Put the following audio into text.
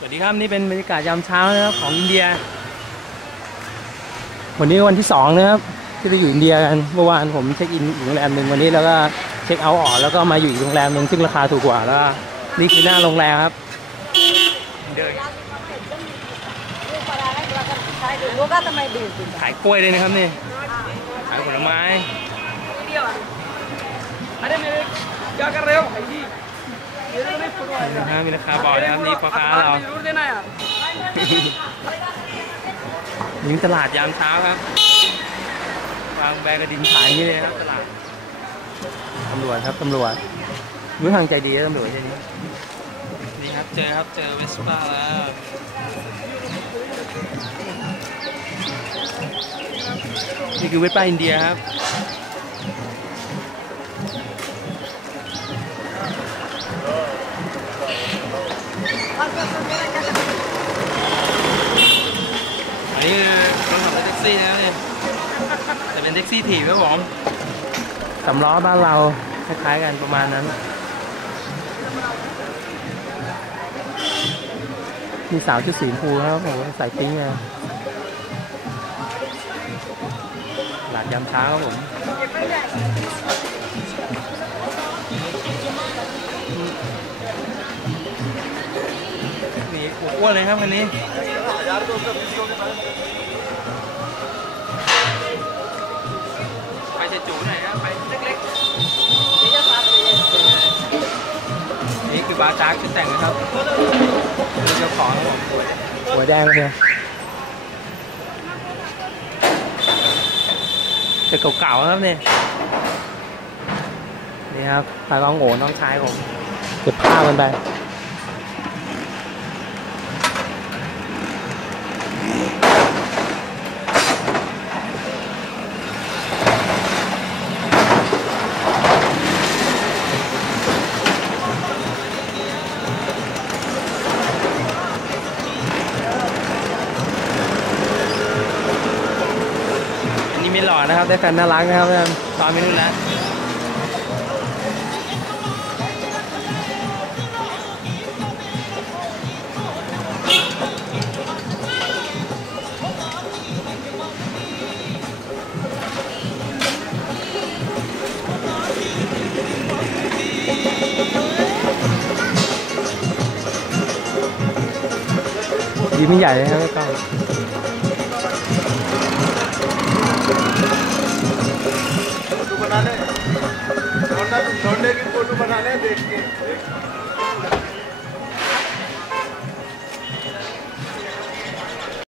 สวัสดีครับนี่เป็นบรรยากาศยามเช้านะครับของอินเดีย วันนี้วันที่สองนะครับที่เราอยู่อินเดียกันเมื่อวานผมเช็คอินอยู่โรงแรมหนึ่งวันนี้แล้วก็เช็คเอาท์ออกแล้วก็มาอยู่อีกโรงแรมหนึ่งซึ่งราคาถูกกว่าแล้วนี่คือหน้าโรงแรมครับเดินขายกล้วยเลยนะครับนี่ขายผลไม้เดียวอะไรไม่ได้ยากันเร็ว นะมีราคาบ่อกนะครับนี่พ่อค้าเรานี่ตลาดยามเช้าครับวางแบกระดิ่งขายอย่างนี้เลยครับตลาดตำรวจครับตำรวจรู้ทางใจดีตำรวจใจดีนี่ครับเจอครับเจอเวสป้าแล้วนี่คือเวสป้าอินเดียครับ ซี่นะครับเนี่ยแต่เป็นแท็กซี่ถีบครับผมสำล้อบ้านเราคล้ายๆกันประมาณนั้น มีสาวชุดสีชมพูครับผมใส่ปิ้งไงหลาดยามเช้าครับผมนี่อ้วนเลยครับคันนี้ จะจูหน่อยครับไปเล็กๆนี่คือบาร์จากชุดแต่งนะครับนี่เจ้าของครับผมหัวแดงเลยแต่เก่าๆครับเนี่ยนี่ครับตากล้องโง่น้องชายผมเก็บผ้ามันไป อันนี้ไม่หล่อนะครับ ได้แฟนน่ารักนะครับตอนไม่นู่นแล้วยิ้มใหญ่เลยครับกล้อง de que